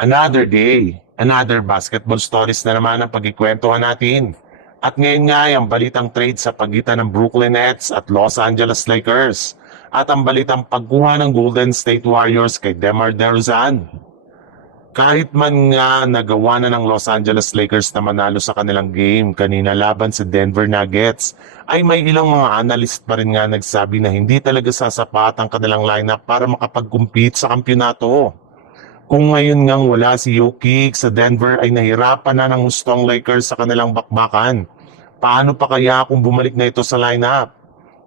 Another day, another basketball stories na naman ang pagkikwentuhan natin. At ngayon nga ay ang balitang trade sa pagitan ng Brooklyn Nets at Los Angeles Lakers. At ang balitang pagkuha ng Golden State Warriors kay DeMar DeRozan. Kahit man nga nagawa na ng Los Angeles Lakers na manalo sa kanilang game kanina laban sa Denver Nuggets, ay may ilang mga analyst pa rin nga nagsabi na hindi talaga sasapat ang kanilang lineup para makapag-compete sa kampyonato. Kung ngayon ngang wala si Jokic sa Denver ay nahirapan na ng hustong Lakers sa kanilang bakbakan. Paano pa kaya kung bumalik na ito sa lineup?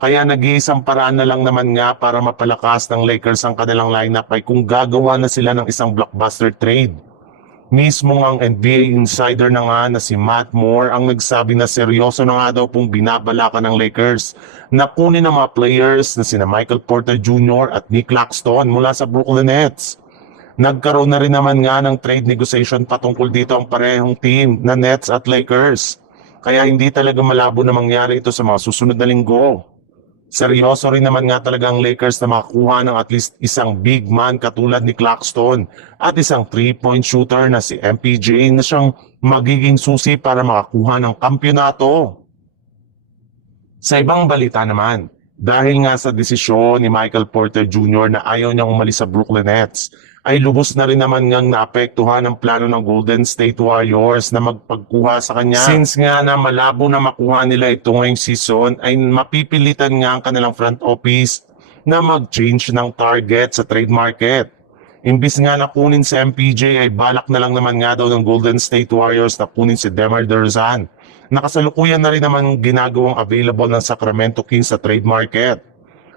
Kaya nag-iisang paraan na lang naman nga para mapalakas ng Lakers ang kanilang lineup ay kung gagawa na sila ng isang blockbuster trade. Mismo ang NBA insider na nga na si Matt Moore ang nagsabi na seryoso na nga daw pong binabalakan ng Lakers na kunin ang mga players na sina Michael Porter Jr. at Nick Claxton mula sa Brooklyn Nets. Nagkaroon na rin naman nga ng trade negotiation patungkol dito ang parehong team na Nets at Lakers. Kaya hindi talaga malabo na mangyari ito sa mga susunod na linggo. Seryoso rin naman nga talaga ang Lakers na makakuha ng at least isang big man katulad ni Claxton at isang 3-point shooter na si MPJ na siyang magiging susi para makakuha ng kampyonato. Sa ibang balita naman, dahil nga sa desisyon ni Michael Porter Jr. na ayaw niyang umalis sa Brooklyn Nets, ay lubos na rin naman ngang naapektuhan ang plano ng Golden State Warriors na magpagkuha sa kanya. Since nga na malabo na makuha nila ito ngayong season, ay mapipilitan nga ang kanilang front office na mag-change ng target sa trade market. Imbis nga na kunin si MPJ ay balak na lang naman nga daw ng Golden State Warriors na kunin si DeMar DeRozan. Nakasalukuyan na rin naman ginagawang available ng Sacramento Kings sa trade market.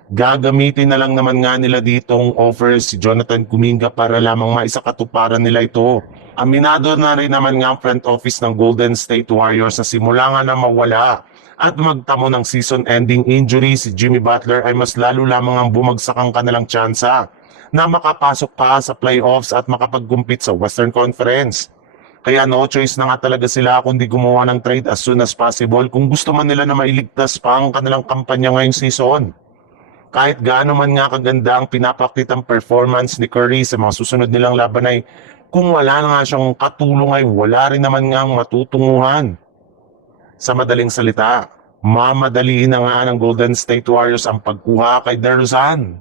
Gagamitin na lang naman nga nila ditong offer si Jonathan Kuminga para lamang maisakatuparan nila ito. Aminado na rin naman nga ang front office ng Golden State Warriors na simula nga na mawala at magtamo ng season-ending injury si Jimmy Butler ay mas lalo lamang ang bumagsak ang kanilang tsansa na makapasok pa sa playoffs at makapag-compete sa Western Conference. Kaya no choice na nga talaga sila kundi gumawa ng trade as soon as possible kung gusto man nila na mailigtas pa ang kanilang kampanya ngayong season. Kahit gaano man nga kaganda ang pinapakitang performance ni Curry sa mga susunod nilang laban ay kung wala na nga siyang katulong ay wala rin naman nga matutunguhan. Sa madaling salita, mamadaliin na nga ng Golden State Warriors ang pagkuha kay DeRozan.